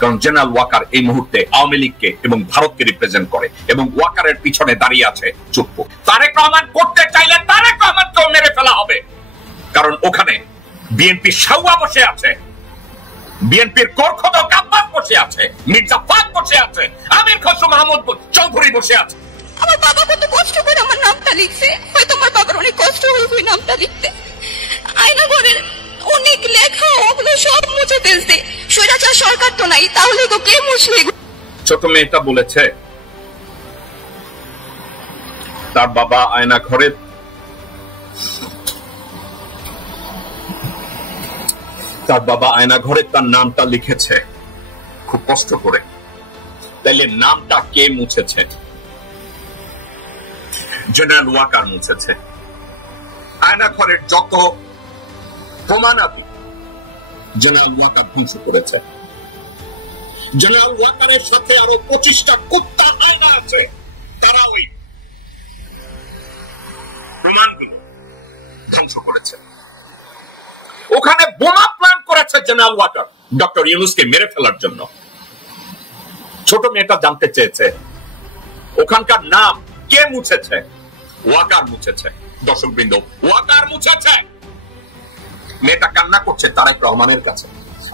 কারণ জেনারেল ওয়াকার এই মুহূর্তে আওয়ামী লীগকে এবং ভারতকে রিপ্রেজেন্ট করে এবং ওয়াকারের পিছনে দাঁড়িয়ে আছে চুপ্পু। তারেক রহমান করতে চাইলে তারেক রহমানকেও মেরে ফেলা হবে, কারণ ওখানে বিএনপির সাউয়া বসে আছে, বিএনপির কোরখোদক আব্বাস বসে আছে, মির্জা ফাক বসে আছে, আমির খসরু মাহমুদ চৌধুরী বসে আছে। আমার বাবা কত কষ্ট করে আমার নামটা লিখছে, হয়তো আমার বাবার অনেক কষ্ট হয়েছে ওই নামটা লিখতে। আয়না ঘরের অনেক লেখা ওগুলো সব মুছে ফেলছে। স্বৈরাচার সরকার তো নাই, তাহলে তো কে মুছবে? ছোট মেয়েটা বলেছে তার বাবা আয়না ঘরে তার নামটা লিখেছে খুব কষ্ট করে। তাইলে নামটা কে মুছেছে? জেনারেল ওয়াকার মুছেছে। আয়না ঘরের যত প্রমাণাদি জেনারেল ওয়াকার ধ্বংস করেছে। জেনারেল ওয়াকারের সাথে আরো 25টা কুত্তা আয়না আছে, তারা ওই প্রমাণগুলো ধ্বংস করেছে। ওখানে বোমা প্ল্যান করেছে জেনারেল ওয়াকার ডক্টর ইউনূসকে মেরে ফেলার জন্য। ছোট মেয়েটা জানতে চেয়েছে ওখানকার নাম কে মুছেছে? ওয়াকার মুছেছে। দর্শকবৃন্দ, ওয়াকার মুছেছে। মেয়েটা কান্না করছে তারেক রহমানের কাছে,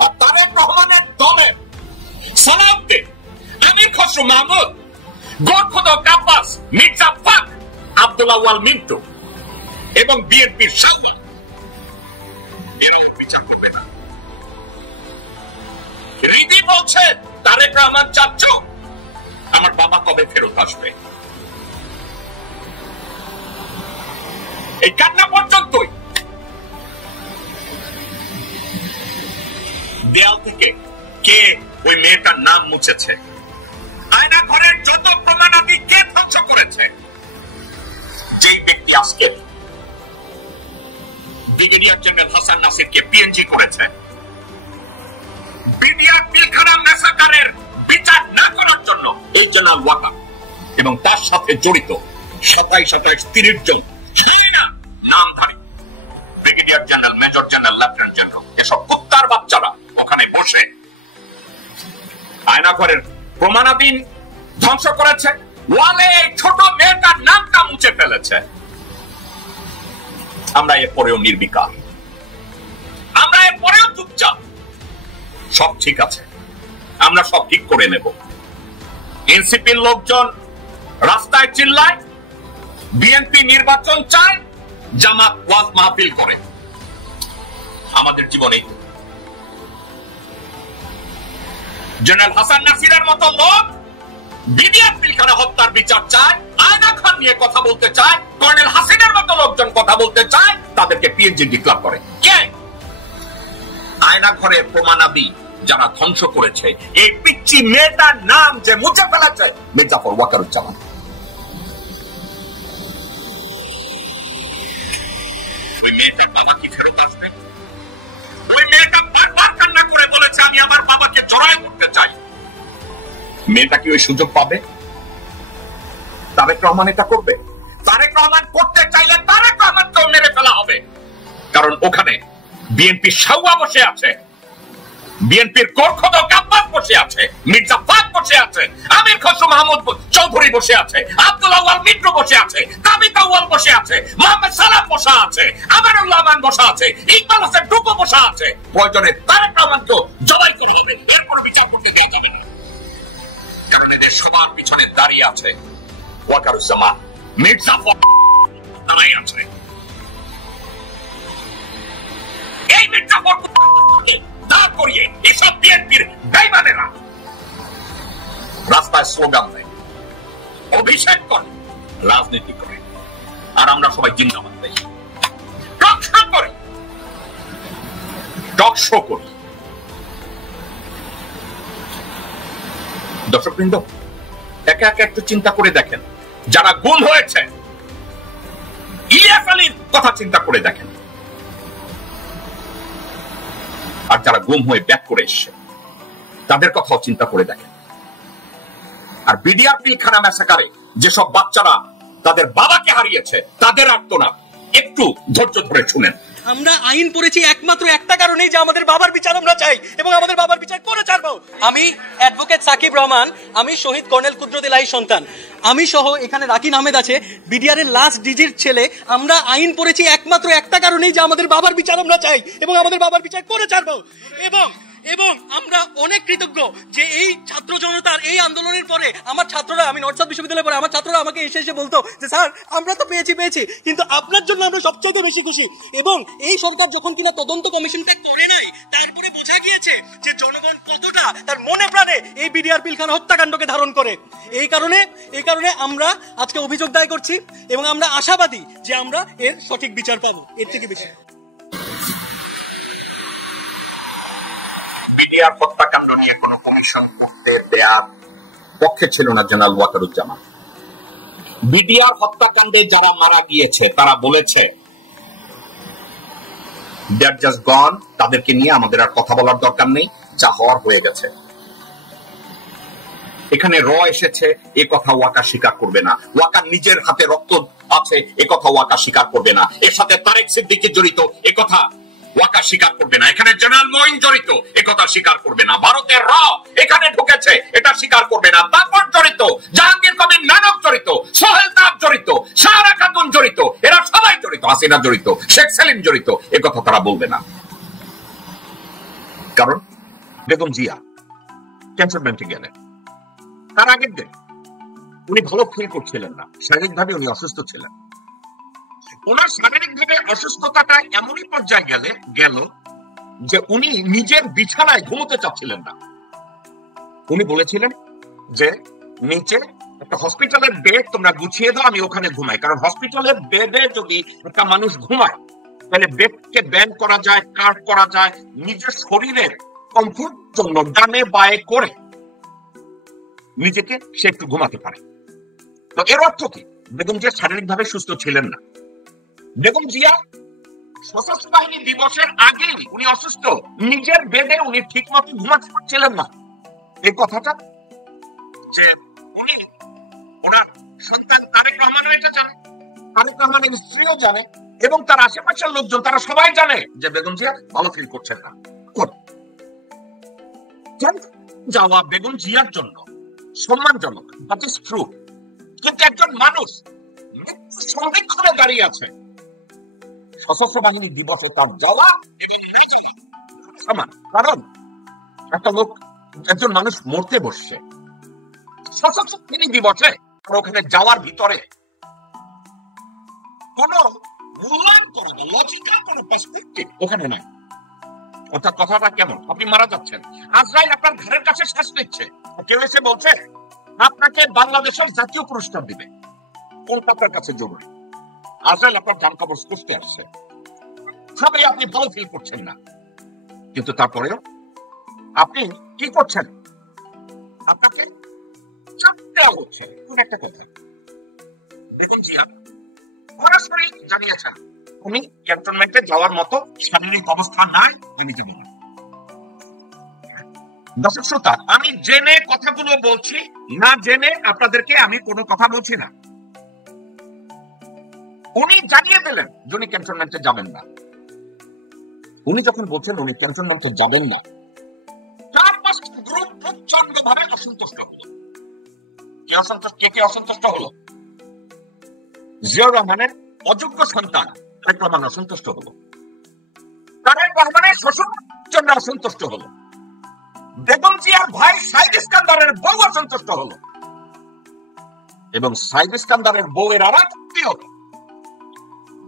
আর তারেক রহমানের দলে সালাউদ্দিন, আমির খসরু মাহমুদ, গোরখোদক আব্বাস, মির্জা ফাক, আব্দুল্লাহ ওয়াল মিন্টু এবং বিএনপির সাংবাদিক এরাও বিচার করবে না। এরাই বলছে তারেক রহমান চাচ্ছো আমার বাবা কবে ফেরত আসবে। এই কান্না পর্যন্তই। দেয়াল থেকে কে ওই মেয়েটার নাম মুছেছে? আয়না ঘরের যত প্রমাণাদি কে ধ্বংস করেছে? যে ব্যক্তি আজকে ব্রিগেডিয়ার জেনারেল হাসান নাসিরকে পিএনজি করেছে, বিডিআর পিলখানা ম্যাসাকারের বিচার না করার জন্য এই জেনারেল ওয়াকার এবং তার সাথে জড়িত 27-30 জন নামধারী brigadier general, major general, lieutenant general, এসব কুত্তার বাচ্চারা ওখানে বসে আয়না ঘরের প্রমাণাদি ধ্বংস করেছে। ওয়ালে এই ছোট মেয়েটার নামটা মুছে ফেলেছে। আমরা এরপরেও নির্বিকার, আমরা এরপরেও চুপচাপ। সব ঠিক আছে, আমরা সব ঠিক করে নেব। এনসিপির লোকজন রাস্তায় চিল্লায়, বিএনপি নির্বাচন চায়, জামাত ওয়াজ মাহফিল করে। আমাদের জীবনে জেনারেল হাসান নাসিরের মতো লোক বিডিআর পিলখানা হত্যার বিচার চায়, আয়না খান নিয়ে কথা বলতে চায়, কর্নেল হাসিনের মতো লোকজন কথা বলতে চায়, তাদেরকে পিএনজি ডিক্লার করে। কে? আয়না ঘরের প্রমাণাদি যারা ধ্বংস করেছে, এই পিচ্চি মেয়েটার নাম যে মুছে ফেলেছে মির্জাফর ওয়াকারুজ্জামান। ওই মেয়েটার বাবা কি ফেরত আসবে? ওই মেয়েটা বারবার কান্না করে বলেছে আমি আমার বাবাকে জড়ায় করতে চাই। মেয়েটা কি ওই সুযোগ পাবে? তারেক রহমান এটা করবে? তারেক রহমান করতে চাইলে তারেক রহমানকেও মেরে ফেলা হবে, কারণ ওখানে বিএনপির সাউয়া বসে আছে, বিএনপির কোরখোদক আব্বাস বসে আছে, মির্জা ফাক বসে আছে, আমির খসরু মাহমুদ চৌধুরী বসে আছে, আব্দুল্লাহ ওয়াল মিন্টু বসে আছে, তাবিতা ওয়াল বসে আছে, মোহাম্মদ সালাম বসা আছে, আমানুল্লাহ আমান বসা আছে, ইকবাল হোসেন টুকু বসা আছে। প্রয়োজনে তারেক রহমানকেও জবাই করা হবে, এরপর বিচার করতে দেওয়া যাবে না। কারণ এদের সবার পিছনে দাঁড়িয়ে আছে ওয়াকারুজ্জামান, মির্জা ফাক দাঁড়াই আছে। এই মির্জা ফাক দাঁড় করিয়ে এসব বিএনপির বেঈমানেরা রাস্তায় স্লোগান দেয়, অভিষেক করে, রাজনীতি করে, আর আমরা সবাই জিন্দাবাদ দেই, টক শো করি। দর্শকবৃন্দ, একা একা একটু চিন্তা করে দেখেন, যারা গুম হয়েছে, ইলিয়াস আলীর কথা চিন্তা করে দেখেন, আর যারা গুম হয়ে ব্যাক করে এসছে তাদের কথাও চিন্তা করে দেখেন। আর বিডিআর পিলখানা ম্যাসাকারে যেসব বাচ্চারা তাদের বাবাকে হারিয়েছে তাদের আর্তনাদ একটু ধৈর্য ধরে শুনেন। আমরা আইন পড়েছি একমাত্র একটা কারণেই, যে আমাদের বাবার বিচার আমরা চাই এবং আমাদের বাবার বিচার করে ছাড়বো। আমি অ্যাডভোকেট সাকিব রহমান, আমি শহীদ কর্নেল কুদরত ইলাহীর সন্তান। আমি সহ এখানে রাকিন আহমেদ আছে, বিডিআর এর লাস্ট ডিজির ছেলে। আমরা আইন পড়েছি একমাত্র একটা কারণেই, যে আমাদের বাবার বিচার আমরা চাই এবং আমাদের বাবার বিচার করে ছাড়বো। এবং আমরা অনেক কৃতজ্ঞ যে এই ছাত্র জনতার এই আন্দোলনের পরে আমার ছাত্ররা, আমি নর্থ সাউথ বিশ্ববিদ্যালয়ের পরে আমার ছাত্ররা আমাকে এসে বলতো যে স্যার আমরা তো পেয়েছি, কিন্তু আপনার জন্য আমরা সবচেয়ে বেশি খুশি। এবং এই সরকার যখন কিনা তদন্ত কমিশনটা করে নাই, তারপরে বোঝা গিয়েছে যে জনগণ কতটা তার মনে প্রাণে এই বিডিআর পিলখানা হত্যাকাণ্ডকে ধারণ করে। এই কারণে আমরা আজকে অভিযোগ দায় করছি এবং আমরা আশাবাদী যে আমরা এর সঠিক বিচার পাবো, এর থেকে বেশি। বিডিআর হত্যাকাণ্ড নিয়ে কোন কমিশন দেওয়ার পক্ষে ছিল না জেনারেল ওয়াকারুজ্জামান। বিডিআর হত্যাকাণ্ডে যারা মারা গিয়েছে তারা বলেছে দে আর জাস্ট গন, তাদেরকে নিয়ে আমাদের আর কথা বলার দরকার নেই, যা হওয়ার হয়ে গেছে। এখানে র এসেছে, এ কথা ওয়াকা স্বীকার করবে না। ওয়াকার নিজের হাতে রক্ত আছে, এ কথা ওয়াকা স্বীকার করবে না। এর সাথে তারেক সিদ্দিকী জড়িত, এ কথা ওয়াকা স্বীকার করবে না। এখানে জেনারেল মঈন জড়িত, এ কথা স্বীকার করবে না। ভারতের র এখানে ঢুকেছে, এটা স্বীকার করবে না। তারপর জড়িত, জাহাঙ্গীর কবির নানক জড়িত, সোহেল তাব জড়িত, সাহারা খাতুন জড়িত, এরা সবাই জড়িত, হাসিনা জড়িত, শেখ সেলিম জড়িত, এ কথা তারা বলবে না। কারণ বেগম জিয়া ক্যান্টনমেন্টে গেলেন, তার আগের দিন উনি ভালো ফিল করছিলেন না, শারীরিকভাবে উনি অসুস্থ ছিলেন। ওনার শারীরিকভাবে অসুস্থতাটা এমনই পর্যায়ে গেল যে উনি নিজের বিছানায় ঘুমোতে চাচ্ছিলেন না। উনি বলেছিলেন যে নিচে একটা হসপিটালের বেড তোমরা গুছিয়ে দাও, আমি ওখানে ঘুমাই। কারণ হসপিটালের বেডে যদি একটা মানুষ ঘুমায় তাহলে বেডকে ব্যান্ড করা যায়, কাট করা যায়, নিজের শরীরের কমফোর্ট জন্য ডানে বায়ে করে নিজেকে সে একটু ঘুমাতে পারে। তো এর অর্থ কি? বেগম জিয়া শারীরিকভাবে সুস্থ ছিলেন না। বেগম জিয়া সশস্ত্র বাহিনী দিবসের আগে উনি অসুস্থ, নিজের বেডে উনি ঠিক মতো ঘুমাতে পারছিলেন না। এই কথাটা যে উনি ওনার সন্তান তারেক রহমানও এটা জানে, তারেক রহমানের স্ত্রীও জানে, এবং তার আশেপাশের লোকজন তারা সবাই জানে যে বেগম জিয়া ভালো ফিল করছেন না। যাওয়া বেগম জিয়ার জন্য সম্মানজনক, দ্যাট ইজ ট্রু। কিন্তু একজন মানুষ মৃত্যু সংরক্ষণে দাঁড়িয়ে আছে, সশস্ত্র বাহিনী দিবসে তার যাওয়া সমান। কারণ একটা লোক, একজন মানুষ মরতে বসছে সশস্ত্র বাহিনী দিবসে, ওখানে যাওয়ার ভিতরে কোন মূল্যায়ন করা বা লজিক্যাল কোন পার্সপেক্টিভ ওখানে নাই। অর্থাৎ কথাটা কেমন? আপনি মারা যাচ্ছেন, আজরাইল আপনার ঘরের কাছে শ্বাস নিচ্ছে, কেউ এসে বলছে আপনাকে বাংলাদেশের জাতীয় পুরস্কার দিবে, কোনটা আপনার কাছে জরুরি? আজরাইল আপনার জান কবজ করতে আসছে, সবাই আপনি ভালো ফিল করছেন না, কিন্তু তারপরেও আপনি কি করছেন? আপনাকে চাপ দেওয়া হচ্ছে। কোন একটা কথা বেগম জিয়া সরাসরি জানিয়েছেন উনি ক্যান্টনমেন্টে যাওয়ার মতো শারীরিক অবস্থা নাই, আমি যাব না। দর্শক শ্রোতা, আমি জেনে কথাগুলো বলছি, না জেনে আপনাদেরকে আমি কোনো কথা বলছি না। উনি জানিয়ে দিলেন যে উনি ক্যান্টনমেন্টে যাবেন না। উনি যখন বলছেন উনি ক্যান্টনমেন্টে যাবেন না, 4-5টা গ্রুপ প্রচন্ড ভাবে অসন্তুষ্ট হলো। কে অসন্তুষ্ট হলো? জিয়াউর রহমানের অযোগ্য সন্তান তারেক রহমান অসন্তুষ্ট হলো, তারেক রহমানের শ্বশুর জন্য অসন্তুষ্ট হলো, বেগম জিয়ার ভাই সাইদ ইস্কান্দারের বউ অসন্তুষ্ট হলো, এবং সাইদ ইস্কান্দারের বউয়ের আর আত্মীয়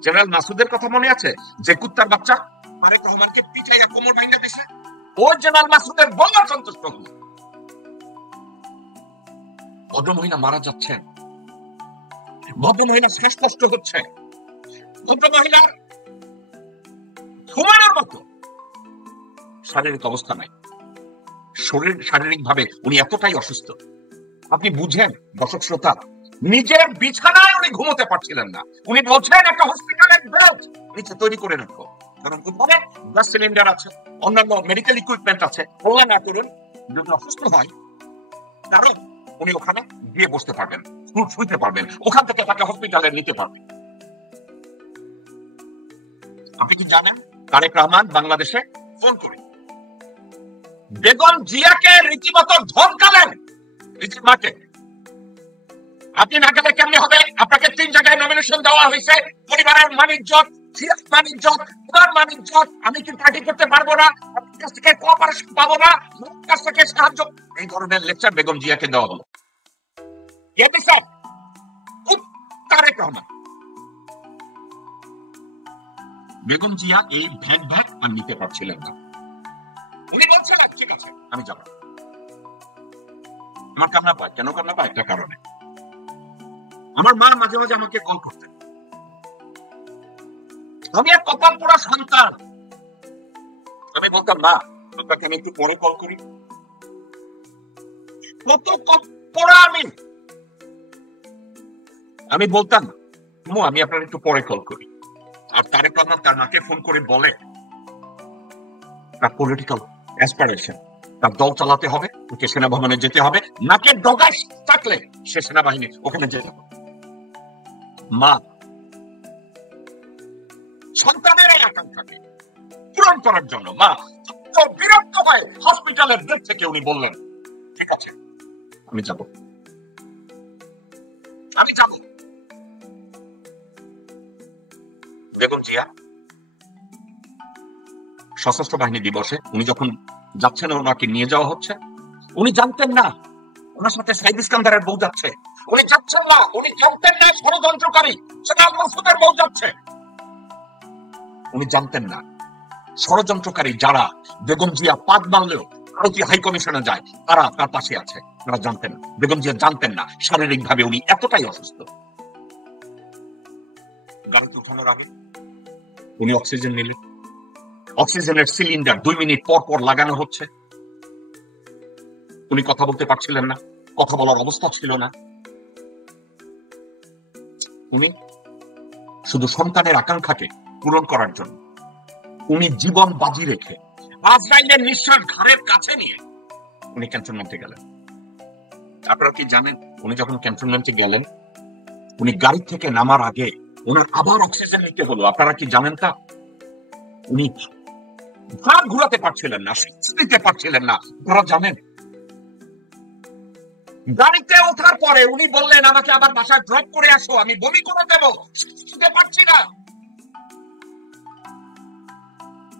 জেনারেল মাসুদের কথা মনে আছে, যে কুত্তার বাচ্চা তারেক রহমানকে পিঠাইয়া কোমর ভাঙা দিছে, ও জেনারেল মাসুদের বউ অসন্তুষ্ট হলো। ভদ্রমহিলা মারা যাচ্ছেন, ভদ্রমহিলা শ্বাসকষ্ট হচ্ছে, ভদ্রমহিলার ঘুমানোর মতো শারীরিক অবস্থা নাই, শারীরিক ভাবে উনি এতটাই অসুস্থ। আপনি বুঝেন দর্শক শ্রোতা, নিজের বিছানায় উনি ঘুমোতে পারছিলেন না। উনি বলছেন একটা হসপিটালের বেড নিচে তৈরি করে রাখো, কারণ ওখানে গ্যাস সিলিন্ডার আছে, অন্যান্য মেডিকেল ইকুইপমেন্ট আছে, ওগুলো না করুন, যদি অসুস্থ হয় কারণ উনি ওখানে গিয়ে বসতে পারবেন, শুইতে পারবেন, ওখান থেকে তাকে হসপিটালে নিতে পারবেন। আপনি কি জানেন তারেক রহমান বাংলাদেশে ফোন করে বেগম জিয়াকে রীতিমতো ধমকালেন নিজের মাঠে? আপনি না গেলে কেমনি হবে? আপনাকে 3 জায়গায় নমিনেশন দেওয়া হয়েছে, পরিবারের মানিজ্জত, জিয়ার মানিজ্জত, তোমার মানিজ্জত, আমি কি পার্টি করতে পারবো না, আপনার কাছ থেকে কোঅপারেশন পাবো না, আমার কাছ থেকে সাহায্য, এই ধরনের লেকচার বেগম জিয়াকে দেওয়া হলো। স্যার তারেক রহমান, বেগম জিয়া এই ভ্যাট আর নিতে পারছিলেন না। উনি বলছিলেন ঠিক আছে আমি যাব। আমার কান্না পায়, কেন কান্না পায়? একটা কারণে। আমার মা মাঝে মাঝে আমাকে কল করতেন, আমি এক কপাল পোড়া সন্তান, আমি বলতাম না আপনাকে আমি একটু পরে কল করি, কত পোড়া আমি বলতাম আমি আপনার একটু পরে কল করি। আর তারেক রহমান তার মাকে ফোন করে বলে তার পলিটিক্যাল অ্যাসপিরেশন, তার দল চালাতে হবে, ওকে সেনাভবনে যেতে হবে, নাকের ডগায় থাকলে সে সেনাবাহিনী ওখানে যেতে হবে। মা সন্তানের এই আকাঙ্ক্ষাকে পূরণ করার জন্য মা বিরক্ত হয়ে হসপিটালের বেড থেকে উনি বললেন ঠিক আছে আমি যাব, আমি যাব। বেগম জিয়া সশস্ত্র বাহিনী দিবসে উনি যখন যাচ্ছেন, ওনাকে নিয়ে যাওয়া হচ্ছে, উনি জানতেন না ওনার সাথে সাইদ ইস্কান্দারের বউ যাচ্ছে, উনি যাচ্ছেন না, উনি জানতেন না ষড়যন্ত্রকারী জেনারেল মাসুদের বউ যাচ্ছে, উনি জানতেন না ষড়যন্ত্রকারী যারা বেগম জিয়া পাদ মারলেও ভারতীয় হাই কমিশনে যায় তারা তার পাশে আছে, তারা জানতেন না। বেগম জিয়া জানতেন না শারীরিক ভাবে উনি এতটাই অসুস্থ। গাড়িতে উঠানোর আগে উনি অক্সিজেন নিলেন, অক্সিজেনের সিলিন্ডার 2 মিনিট পর পর লাগানো হচ্ছে, উনি কথা বলতে পারছিলেন না, কথা বলার অবস্থা ছিল না। উনি শুধু সন্তানের আকাঙ্ক্ষাকে পূরণ করার জন্য উনি জীবন বাজি রেখে আজরাইলের নিঃশ্বাস ঘাড়ের কাছে নিয়ে উনি ক্যান্টনমেন্টে গেলেন। আপনারা কি জানেন উনি যখন ক্যান্টনমেন্টে গেলেন, উনি গাড়ি থেকে নামার আগে ওনার আবার অক্সিজেন নিতে হলো। আপনারা কি জানেন তা? উনি ঘাড় ঘুরাতে পারছিলেন না, দিতে পারছিলেন না। আপনারা জানেন গাড়িতে ওঠার পরে উনি বললেন আমাকে আবার বাসায় ড্রপ করে আসো, আমি বমি করে দেবো, শুতে পারছি না।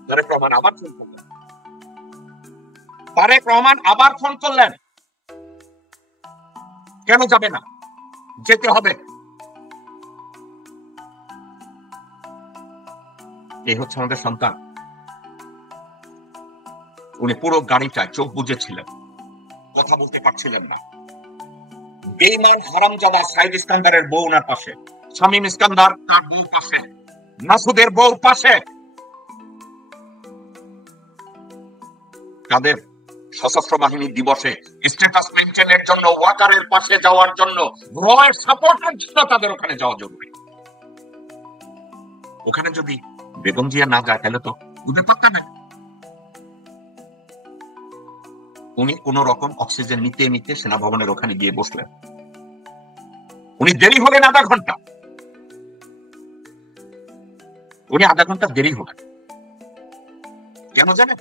তারেক রহমান আবার ফোন করলেন, তারেক রহমান আবার ফোন করলেন, কেন যাবে না, যেতে হবে। এই হচ্ছে আমাদের সন্তান। উনি পুরো গাড়িটায় চোখ বুজেছিলেন, কথা বলতে পারছিলেন না। বেঈমান হারামজাদা সাইদ ইস্কান্দারের বউ ওনার পাশে, শামীম ইস্কান্দার তার বউ পাশে, মাসুদের বউ পাশে। তাদের সশস্ত্র বাহিনী দিবসে স্ট্যাটাস মেইনটেইনের জন্য, ওয়াকারের পাশে যাওয়ার জন্য, রয়ের সাপোর্টের জন্য তাদের ওখানে যাওয়া জরুরি। ওখানে যদি বেগম জিয়া না যায় তাহলে তো উনি পাত্তা নেন। উনি কোন রকম অক্সিজেন নিতে নিতে সেনাভবনের ওখানে গিয়ে বসলেন। উনি দেরি হলেন আধা ঘন্টা, উনি আধা ঘন্টা দেরি হলেন কেন জানেন?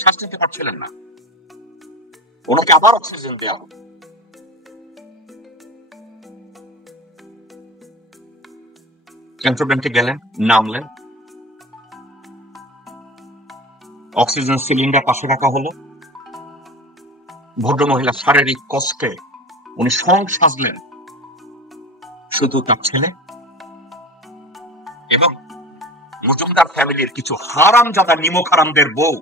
শ্বাস নিতে পারছিলেন না, ওনাকে আবার অক্সিজেন দেওয়া হলো। ক্যান্টনমেন্টে গেলেন, নামলেন, অক্সিজেন সিলিন্ডার পাশে রাখা হলো। ভদ্রমহিলা শারীরিক কষ্টে উনি সং সাজলেন, শুধু তার ছেলে এবং মজুমদার ফ্যামিলির কিছু হারামজাদা নিমক হারামদের বউ,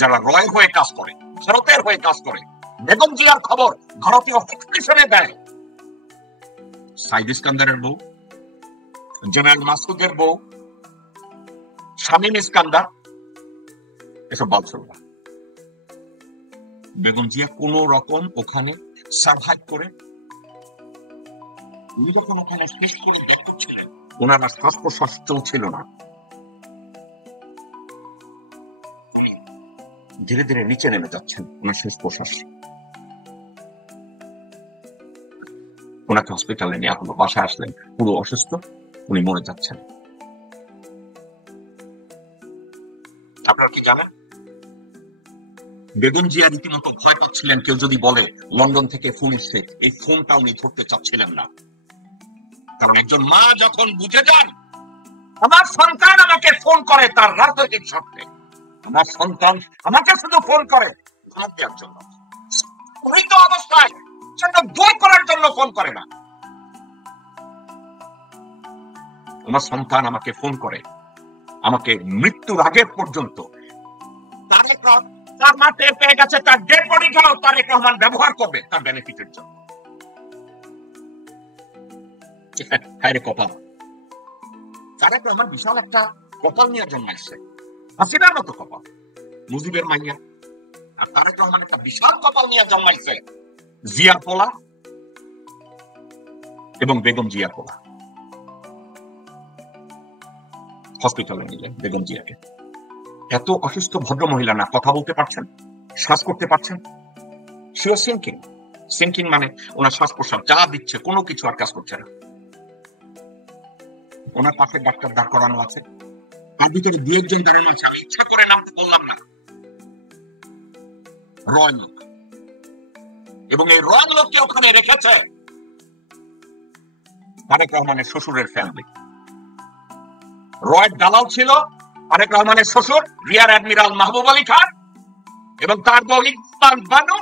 যারা রয় হয়ে কাজ করে, ভারতের হয়ে কাজ করে, বেগম জিয়ার খবর ভারতীয় টেলিভিশনে দেয়। সাইদ ইস্কান্দারের বউ, জেনারেল মাসুদের বউ, শামীম ইস্কান্দার, এসব বালছল্লা। বেগম জিয়া কোন রকম ওখানে সার্ভাইভ করে, উনি যখন ওখানে শেষ করে দেখাচ্ছিলেন, ওনার শ্বাস প্রশ্বাস চলছিল না। ধীরে ধীরে নিচে নেমে যাচ্ছেন ওনার শেষ প্রশ্বাস। ওনাকে হসপিটালে নেওয়া হলো, বাসায় আসলেন পুরো অসুস্থ, উনি মরে যাচ্ছেন। আপনারা কি জানেন? বেগম জিয়া রীতিমতো ভয় পাচ্ছিলেন কেউ যদি বলে লন্ডন থেকে ফোন এসছে, এই ফোনটা উনি ধরতে চাচ্ছিলেন না। কারণ একজন মা যখন বুঝে যান আমার সন্তান আমাকে ফোন করে তার রাজনৈতিক স্বার্থে, আমার সন্তান আমাকে শুধু ফোন করে ভোট দেওয়ার জন্য, মৃত অবস্থায় দূর করার জন্য ফোন করে না। আমার সন্তান আমাকে ফোন করে আমাকে মৃত্যুর আগে পর্যন্ত তার মা টের পেয়ে গেছে তার ডেড বডি খেলাও তারেক রহমান ব্যবহার করবে তার বেনিফিটের জন্য। হ্যাঁ রে কপাল, তারেক রহমান বিশাল একটা কপাল নিয়ে জন্মাইছে, হাসিনার মতো কপাল, মুজিবের মাইয়া। আর তারেক রহমান একটা বিশাল কপাল নিয়ে জন্মাইছে, জিয়া পোলা এবং বেগম জিয়া পোলা। হসপিটালে নিলেন বেগম জিয়াকে। এত অসুস্থ ভদ্র মহিলা না কথা বলতে পারছেন, শ্বাস করতে পারছেন, সিঙ্কিং মানে ওনার শ্বাস প্রশ্বাস যা দিচ্ছে কোনো কিছু আর কাজ করছে না। ওনার পাশে ডাক্তার দাঁড় করানো আছে, তার ভিতরে দু একজন দাঁড়ানো আছে, আমি ইচ্ছা করে নাম বললাম না, রয় লোক। এবং এই রয় লোককে ওখানে রেখেছে তারেক রহমানের শ্বশুরের ফ্যামিলি। রয় দালাল ছিল তারেক রহমানের শ্বশুর রিয়ার অ্যাডমিরাল মাহবুব আলী খান এবং তার বউ ইকবাল বানু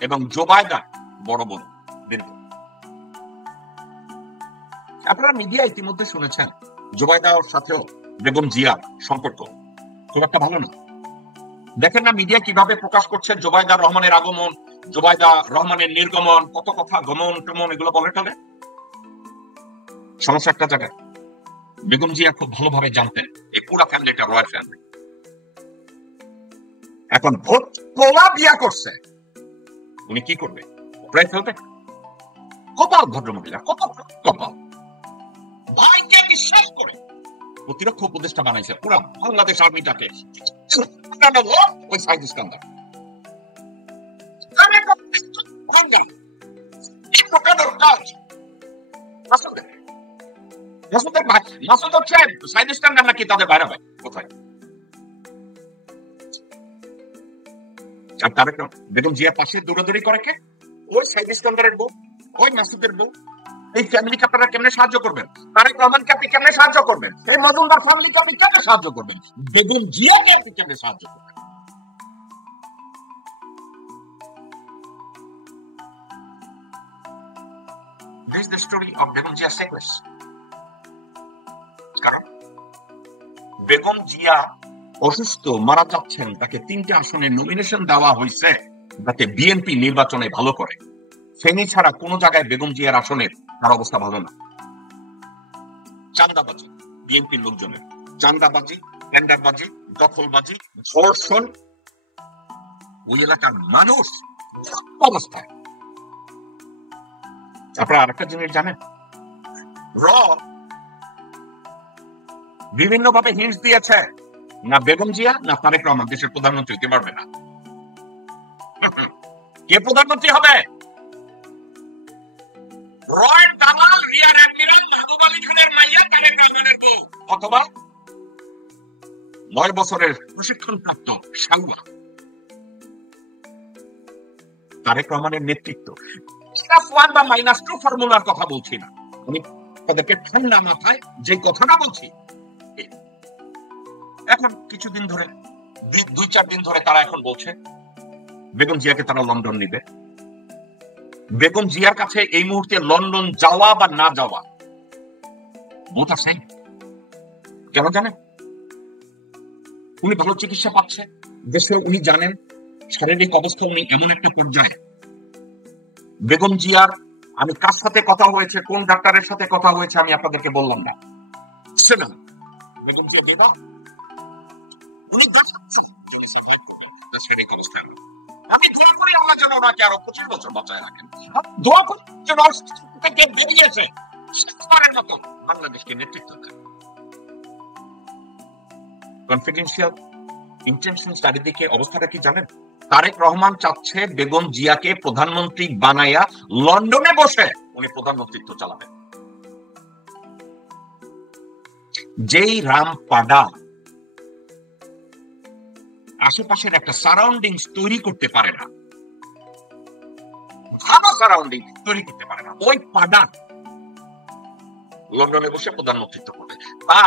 এবং জোবায়দা বড় বোন বিন্দু। আপনারা মিডিয়া ইতিমধ্যে শুনেছেন জোবায়দার সাথেও বেগম জিয়ার সম্পর্ক খুব একটা ভালো না। দেখেন না মিডিয়া কিভাবে প্রকাশ করছে জোবায়দা রহমানের আগমন, জোবায়দা রহমানের নির্গমন, কত কথা গমন টমন এগুলো বলে টলে। সমস্যা একটা জায়গায়, বেগম জিয়া খুব ভালোভাবে জানতেন এই পুরা ফ্যামিলিটা রয়্যাল ফ্যামিলি। এখন ভোট পোলা বিয়া করছে, উনি কি করবে? প্রায় ফেলবে। কপাল ভদ্রমহিলা, কত কপাল, ভাইকে বিশ্বাস করে প্রতিরক্ষা উপদেষ্টা বানাইছে পুরা বাংলাদেশ আর্মিটাকে। ওই সাইদ ইস্কান্দার নাকি তাদের বাইরে ভাই কোথায়? বেগম জিয়ার পাশে দৌড়াদৌড়ি করে কে? ওই সাইদ ইস্কান্দারের বউ, ওই মাসুদের বউ। এই ফ্যামিলিকে আপনারা কেমনে সাহায্য করবেন? তারেক রহমানকে আপনি কেমনে সাহায্য করবেন? এই মজুমদার ফ্যামিলিকে আপনি কেমনে সাহায্য করবেন? বেগম জিয়াকে আপনি কেমনে সাহায্য করবেন? This is the story of Begum Zia সেক্রেস। কারণ বেগম জিয়া অসুস্থ, মারা যাচ্ছেন, তাকে 3টে আসনে নমিনেশন দেওয়া হয়েছে যাতে বিএনপি নির্বাচনে ভালো করে। ফেনী ছাড়া কোন জায়গায় বেগম জিয়ার আসনের তার অবস্থা ভালো না। চাঁদাবাজি, বিএনপির লোকজনের চাঁদাবাজি, টেন্ডারবাজি, দখলবাজি, ধর্ষণ, ওই এলাকার মানুষ অবস্থায়। আপনারা আরেকটা জিনিস জানেন, বিভিন্ন ভাবে হিন্টস দিয়েছে না বেগম জিয়া না তারেক রহমান দেশের প্রধানমন্ত্রী হতে পারবে না। কে প্রধানমন্ত্রী হবে? রয় দালাল রিয়ার অ্যাডমিরাল মাহবুব আলী খানের মাইয়া তারেক রহমানের বউ, অথবা 9 বছরের প্রশিক্ষণপ্রাপ্ত সাংবা। তারেক রহমানের নেতৃত্ব +1 বা -2 ফর্মুলার কথা বলছি না, আমি তাদেরকে ঠান্ডা মাথায় যে কথাটা বলছি। এখন কিছুদিন ধরে 2-4 দিন ধরে তারা এখন বলছে বেগম জিয়াকে তারা লন্ডন নিবে। বেগম জিয়ার কাছে এই মুহূর্তে লন্ডন যাওয়া বা না যাওয়া বোথ আর সেম। কেন জানেন? উনি ভালো চিকিৎসা পাচ্ছে দেশে, উনি জানেন শারীরিক অবস্থা উনি এমন একটা পর্যায়ে। বেগম জিয়ার আমি কার সাথে কথা হয়েছে, কোন ডাক্তারের সাথে কথা হয়েছে আমি আপনাদেরকে বললাম না। বেগম জিয়া বেদা উনি শারীরিক অবস্থা আমি ধরে করি আল্লাহ যেন ওনাকে আরো 25 বছর বাঁচায় রাখেন। দোয়া করি যেন থেকে বেরিয়েছে বাংলাদেশকে নেতৃত্ব দেয়। কনফিডেন্সিয়াল ইন্টেনশন চারিদিকে অবস্থাটা কি জানেন? তারেক রহমান চাচ্ছে বেগম জিয়াকে প্রধানমন্ত্রী বানাইয়া লন্ডনে বসে উনি প্রধানমন্ত্রিত্ব চালাবেন। যেই রাম পাডা আশেপাশের একটা সারাউন্ডিংস তৈরি করতে পারে না, ভালো সারাউন্ডিং তৈরি করতে পারে না, ওই পাডান লন্ডনে বসে প্রধানমন্ত্রিত্ব করবে বা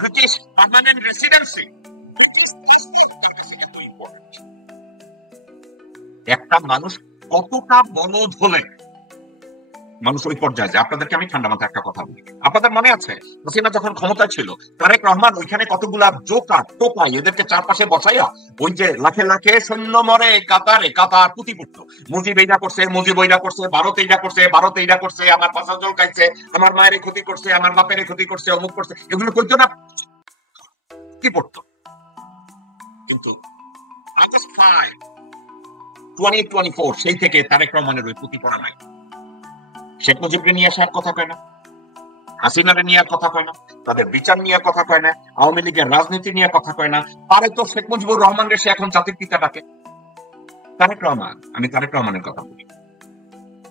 ব্রিটিশ পার্মানেন্ট রেসিডেন্সি। একটা মানুষ কতটা বলদ হলে মানুষ ওই পর্যায়ে যায়। আপনাদেরকে আমি ঠান্ডা মাথায় একটা কথা বলি, আপনাদের মনে আছে হাসিনা যখন ক্ষমতা ছিল, তারেক রহমান ওইখানে কতগুলা জোকার টোকাই এদেরকে চারপাশে বসাইয়া ওই যে লাখে লাখে সৈন্য মরে কাতারে কাতার পুঁতি পড়ত, মুজিব এইটা করছে, মুজিব ওইটা করছে, ভারত এইটা করছে, ভারত এইটা করছে, আমার পাশা জল খাইছে, আমার মায়ের ক্ষতি করছে, আমার বাপের ক্ষতি করছে, অমুক করছে, এগুলো করতো না, কি পড়তো। কিন্তু 2024 সেই থেকে তারেক রহমানের ওই পুঁতি পড়া নাই। শেখ মুজিবকে নিয়ে আসার কথা কয় না, হাসিনারে নিয়ে কথা কয় না, তাদের বিচার নিয়ে কথা কয় না, আওয়ামী লীগের রাজনীতি নিয়ে কথা কয় না। পারে তো শেখ মুজিবুর রহমানের সে এখন জাতির পিতা ডাকে। তারেক রহমান, আমি তারেক রহমানের কথা বলি,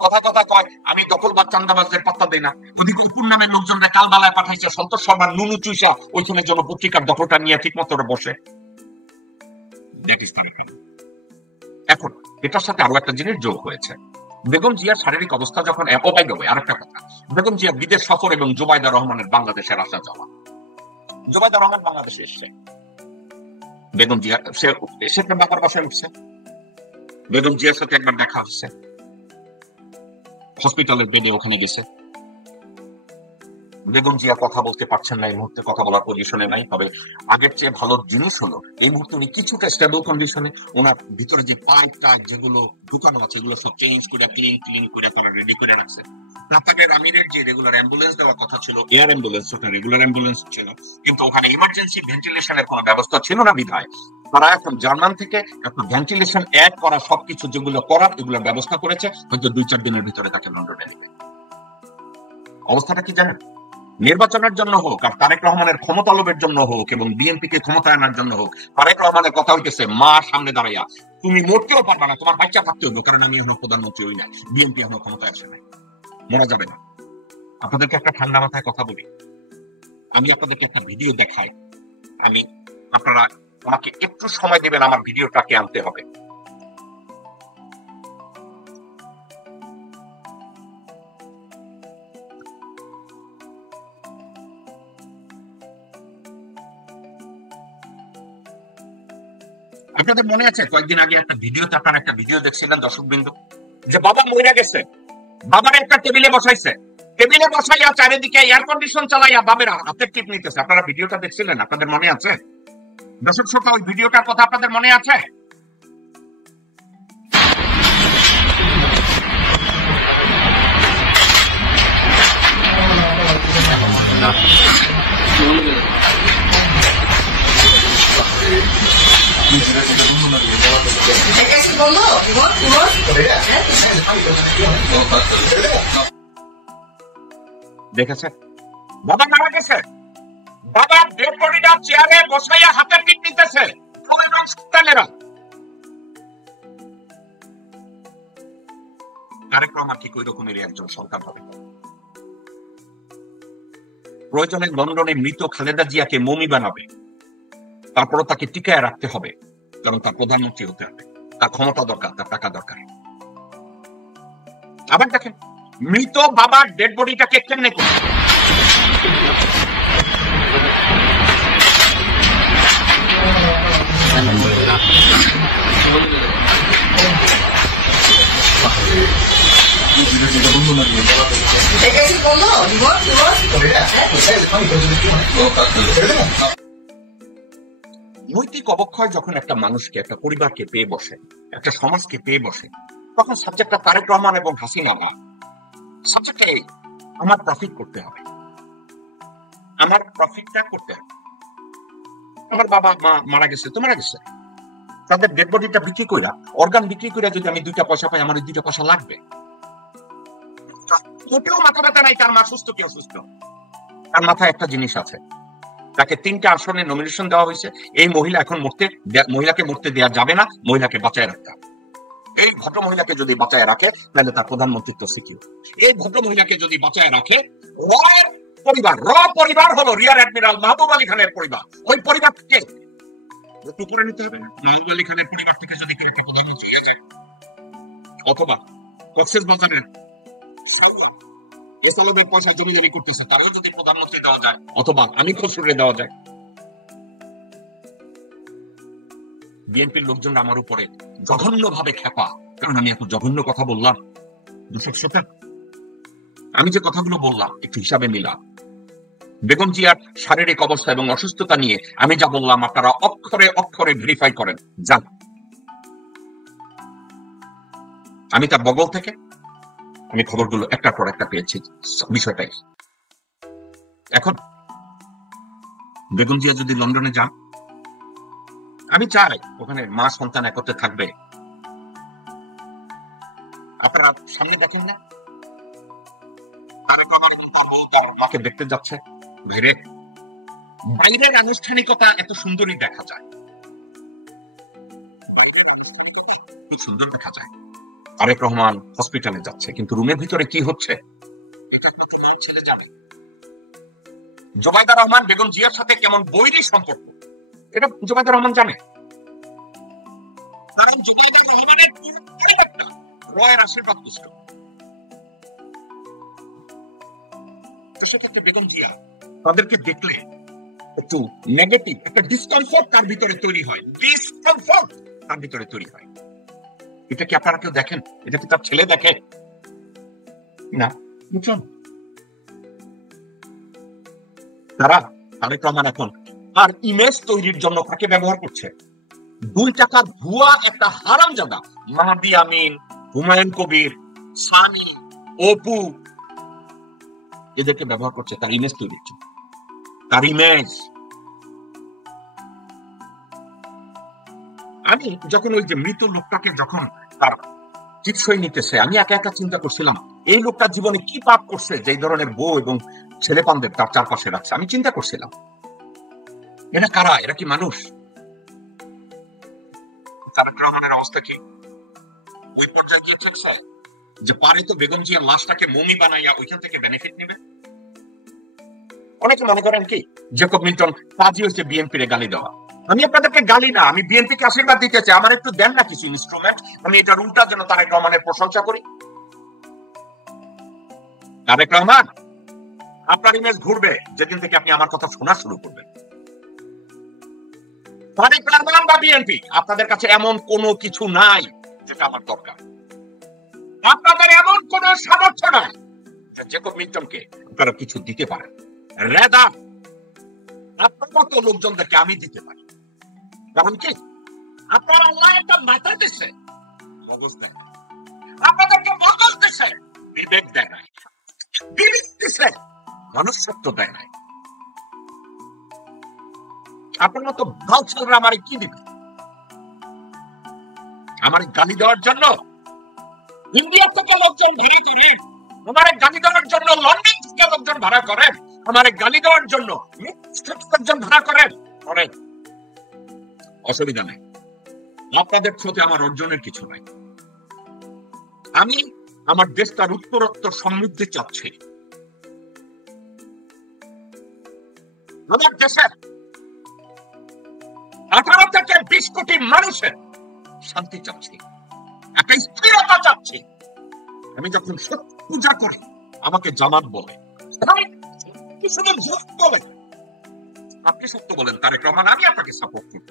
কথা কয় আমি দখলবাদ চান্দাবাজদের পাত্তা দেই না, অধিকপুর নামের লোকজনরা কালবালায় পাঠাইছে, সন্তোষ শর্মার নুনু চুইসা ওইখানে জন্য পত্রিকার দখলটা নিয়ে ঠিক মতো বসে। এখন এটার সাথে আরো একটা জিনিস যোগ হয়েছে, বেগম জিয়ার শারীরিক অবস্থা যখন আরেকটা কথা, বেগম জিয়া বিদেশ সফর এবং জুবাইদা রহমানের বাংলাদেশের আসা যাওয়া। জুবাইদা রহমান বাংলাদেশে এসছে, বেগম জিয়া সে বাবার বাসায় উঠছে, বেগম জিয়ার সাথে একবার দেখা হচ্ছে, হসপিটালের বেডে ওখানে গেছে। বেগম জিয়া কথা বলতে পারছেন না, এই মুহূর্তে কথা বলার পজিশনে নাই, তবে আগের চেয়ে ভালো জিনিস হলো এই মুহূর্তে উনি কিছুটা স্টেবল কন্ডিশনে, ওনার ভিতরে যে পাইপ টাইপ যেগুলো ঢুকানো আছে এগুলো সব চেঞ্জ করে ক্লিন করে তারা রেডি করে রাখছে। তাদের আমিরের যে রেগুলার অ্যাম্বুলেন্স দেওয়ার কথা ছিল, এয়ার অ্যাম্বুলেন্স, ওটা রেগুলার অ্যাম্বুলেন্স ছিল, কিন্তু ওখানে ইমার্জেন্সি ভেন্টিলেশনের কোনো ব্যবস্থা ছিল না বিধায় তারা এখন জার্মান থেকে একটা ভেন্টিলেশন অ্যাড করা সবকিছু যেগুলো করার এগুলোর ব্যবস্থা করেছে, হয়তো 2-4 দিনের ভিতরে তাকে লন্ডনে নেবে। অবস্থাটা কি জানেন? নির্বাচনের জন্য হোক আর তারেক রহমানের ক্ষমতা লোভের জন্য হোক এবং বিএনপি কে ক্ষমতা আনার জন্য হোক, তারেক রহমানের কথা হইতেছে মা সামনে দাঁড়াইয়া তুমি মরতেও পারবা না, তোমার বাচ্চা থাকতে হইব, কারণ আমি এখনো প্রধানমন্ত্রী হই নাই, বিএনপি এখনো ক্ষমতায় আসে নাই, মরা যাবে না। আপনাদেরকে একটা ঠান্ডা মাথায় কথা বলি, আমি আপনাদেরকে একটা ভিডিও দেখাই, আপনারা আমাকে একটু সময় দিবেন, আমার ভিডিওটাকে আনতে হবে। আপনাদের মনে আছে কয়েকদিন আগে একটা ভিডিওতে আপনারা একটা ভিডিও দেখছিলেন দর্শকবৃন্দ, যে বাবা মরে গেছে, বাবার একটা টেবিলে বসাইছে, টেবিলে বসাইয়া চারিদিকে এয়ার কন্ডিশন চালাইয়া বাবের হাতের টিপ নিতেছে। আপনারা ভিডিওটা দেখছিলেন? আপনাদের মনে আছে দর্শক শ্রোতা ওই ভিডিওটার কথা আপনাদের মনে আছে? দেখেছেন বাবা মারা গেছে, বাবার ডেড বডিটা চেয়ারে বসাইয়া হাতের টিপ নিতেছে সন্তানেরা। তারেক রহমান ঠিক ওই রকমেরই একজন সন্তান হবে। প্রয়োজনে লন্ডনে মৃত খালেদা জিয়াকে মমি বানাবে, তারপরও তাকে টিকায় রাখতে হবে, কারণ তার প্রধানমন্ত্রী হতে হবে, তার ক্ষমতা দরকার, তার টাকা দরকার। আবার দেখেন মৃত বাবার ডেড বডিটাকে কেমনে করবে, নৈতিক অবক্ষয় যখন একটা মানুষকে, একটা পরিবারকে পেয়ে বসে, একটা সমাজকে পেয়ে বসে, তখন সাবজেক্টটা তারেক রহমান এবং হাসিনা না, সাবজেক্টটা এই আমার প্রফিট করতে হবে, আমার প্রফিটটা করতে হবে। আমার বাবা মা মারা গেছে তো মারা গেছে, তাদের ডেড বডিটা বিক্রি কইরা, অর্গান বিক্রি কইরা যদি আমি 2টা পয়সা পাই, আমার 2টা পয়সা লাগবে। মোটেও মাথা ব্যথা নাই তার মা সুস্থ কি অসুস্থ, তার মাথায় একটা জিনিস আছে, তাকে 3টা আসনে নমিনেশন দেওয়া হয়েছে, এই মহিলা এখন মহিলাকে মরতে দেওয়া যাবে না, মহিলাকে বাঁচায় রাখতে হবে। এই ভদ্র মহিলাকে যদি বাঁচায় রাখে তাহলে তার প্রধানমন্ত্রিত্ব সিকিউর। এই ভদ্র মহিলাকে যদি বাঁচায় রাখে, পরিবার হলো রিয়ার অ্যাডমিরাল মাহবুব আলী খানের পরিবার, ওই পরিবারকে একটু করে নিতে হবে। নাইব আলী খানের পরিবার থেকে যদি কোনো প্রধানমন্ত্রী হয়ে যায়, অথবা কক্সেস বাজারের শাওলা এসআলমের পয়সা জমিদারি করতেছে, তারাও যদি প্রধানমন্ত্রী দেওয়া যায়, অথবা আমি খসরুরে দেওয়া যায়, বিএনপির লোকজন আমার উপরে জঘন্য ভাবে খেপা, কারণ আমি এত জঘন্য কথা বললাম। দর্শক শ্রোতা, আমি যে কথাগুলো বললাম একটু হিসাবে মিলা। বেগম জিয়ার শারীরিক অবস্থা এবং অসুস্থতা নিয়ে আমি যা বললাম আপনারা অক্ষরে অক্ষরে ভেরিফাই করেন যান। আমি তার বগল থেকে আমি খবরগুলো একটার পর একটা পেয়েছি, বিষয়টাই। এখন বেগম জিয়া যদি লন্ডনে যান, আমি চাই ওখানে মা সন্তান একত্রে থাকবে। আপনারা সামনে দেখেন না, মাকে দেখতে যাচ্ছে। বাইরে বাইরের আনুষ্ঠানিকতা এত সুন্দরই দেখা যায়, খুব সুন্দর দেখা যায়। তারেক রহমান হসপিটালে যাচ্ছে, কিন্তু রুমের ভিতরে কি হচ্ছে ছেলে জানে। জোবাইদা রহমান বেগম জিয়ার সাথে কেমন বৈরী সম্পর্ক, এটা জোবাইদা রহমান জানে। কারণ জোবাইদা রহমানের একটা রয়ের আশীর্বাদ পুষ্ট। তো সেক্ষেত্রে বেগম জিয়া তাদেরকে দেখলে একটু নেগেটিভ একটা ডিসকমফোর্ট তার ভিতরে তৈরি হয়, ডিসকমফোর্ট তার ভিতরে তৈরি হয়। এটা কি আপনারা কেউ দেখেন? এটা কি তার ছেলে দেখে? না, বুঝুন। তারা তারেক রহমান এখন আর ইমেজ তৈরির জন্য কাকে ব্যবহার করছে? 2 টাকার ভুয়া একটা হারামজাদা মাহদি আমিন, হুমায়ুন কবির, সানি, অপু, এদেরকে ব্যবহার করছে তার ইমেজ তৈরির জন্য। তার ইমেজ। আমি যখন ওই যে মৃত লোকটাকে যখন তার টিপসই নিতেছে, আমি একা একা চিন্তা করছিলাম এই লোকটা জীবনে কি পাপ করছে যে এই ধরনের বউ এবং ছেলে পানদের তার চারপাশে রাখছে। আমি চিন্তা করছিলাম এরা কারা, এরা কি মানুষ? তারেক রহমানের অবস্থা কি ওই পর্যায়ে গিয়ে ঠেকছে যে পারে তো বেগম জিয়ার লাশটাকে মমি বানাইয়া ওইখান থেকে বেনিফিট নেবে। অনেকে মনে করেন কি জেকব মিল্টন কাজী হচ্ছে বিএনপির গালি দেওয়া। আমি আপনাদেরকে গালি না, আমি বিএনপিকে আশীর্বাদ দিতে চাই। আমার একটু দেন না কিছু ইনস্ট্রুমেন্ট, আমি এটার উল্টা যেন তারেক রহমানের প্রশংসা করি। তারেক রহমান, আপনার ইমেজ ঘুরবে যেদিন থেকে আপনি আমার কথা শোনা শুরু করবেন। তারেক রহমান বা বিএনপি, আপনাদের কাছে এমন কোনো কিছু নাই যেটা আমার দরকার। আপনাদের এমন কোন সামর্থ্য নাই যে জেকব মিল্টনকে আপনারা কিছু দিতে পারেন। রেদা আপনার মতো লোকজনদেরকে আমি দিতে পারি। কারণ কি আপনার আল্লাহ একটা মাথা দিচ্ছে, মগজ দেয়। আপনাদেরকে মগজ দিচ্ছে, বিবেক দেয় নাই। বিবেক দিচ্ছে, মনুষ্যত্ব দেয় নাই। আপনার মতো ভাউচাররা আমারে কি দিবে? আমার গালি দেওয়ার জন্য ইন্ডিয়া থেকে লোকজন ঘিরে ঘিরে, আমার গালি দেওয়ার জন্য লন্ডন থেকে লোকজন ভাড়া করেন, আমার গালি দেওয়ার জন্য লোকজন ভাড়া করেন। অসুবিধা নেই, আপনাদের সাথে আমার অর্জনের কিছু নাই। আমি আমার দেশটার উত্তরোত্তর সমৃদ্ধি চাচ্ছি। আমার দেশের 18 থেকে 20 কোটি মানুষের শান্তি চাচ্ছি, একটা স্থিরতা চাচ্ছি। আমি যখন সত্য পূজা করি আমাকে জামাত বলে, শুধু ভোট বলে। আপনি সত্য বলেন তারেক রহমান, আমি আপনাকে সাপোর্ট করি।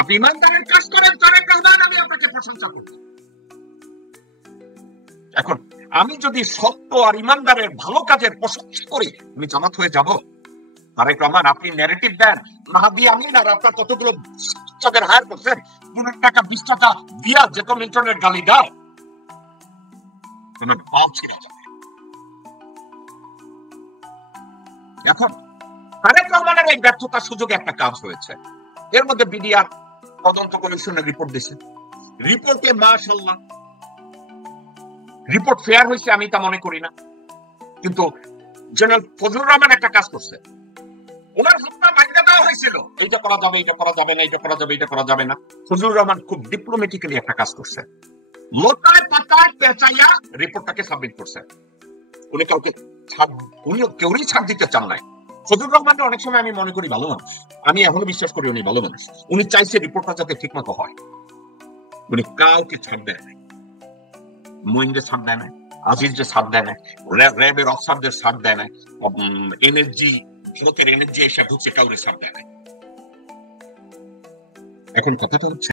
আপনি ইমানদারের কাজ করেন তারেক রহমান, আমি আপনাকে প্রশংসা করি। এখন আমি যদি সত্য আর ইমানদারের ভালো কাজের প্রশংসা করি, আমি জামাত হয়ে যাব? তারেক রহমান, আপনি ন্যারেটিভ দেন মাহদি আমিন আর আপনার কতগুলো যাদের হায়ার করছেন 15 টাকা 20 টাকা দিয়া জেকব মিল্টনের গালি দাও, কোনো ভাব ছিল যাবে। এখন তারেক রহমানের এই ব্যর্থতার সুযোগে একটা কাজ হয়েছে। এর মধ্যে বিডিআর তদন্ত কমিশনের রিপোর্ট দিয়েছে। রিপোর্টে মাশাআল্লাহ রিপোর্ট ফেয়ার হয়েছে আমি তা মনে করি না, কিন্তু জেনারেল ফজলুর রহমান একটা কাজ করছে। ওনার হাতটা ভাঙতে দেওয়া হয়েছিল, এইটা করা যাবে, এটা করা যাবে না, এটা করা যাবে, এটা করা যাবে না। ফজলুর রহমান খুব ডিপ্লোম্যাটিক্যালি একটা কাজ করছে, লোটায় পাতায় পেঁচাইয়া রিপোর্টটাকে সাবমিট করছে। উনি কাউকে ছাড়, উনিও কেউই ছাড় দিতে চান নাই। ফজলুর রহমানকে অনেক সময় আমি মনে করি ভালো মানুষ, আমি এখনো বিশ্বাস করি উনি ভালো মানুষ। উনি চাইছে রিপোর্টটা যাতে ঠিক মতো হয়, উনি কাউকে ছাড় দেয় না, মইনদের ছাড় দেয় না, আজিজদের ছাড় দেয় না, র্যাবের অফিসারদের ছাড় দেয় না, এনার্জি ভারতের এনার্জি এসে ঢুকছে কাউরে ছাড় দেয় না। এখন কথাটা হচ্ছে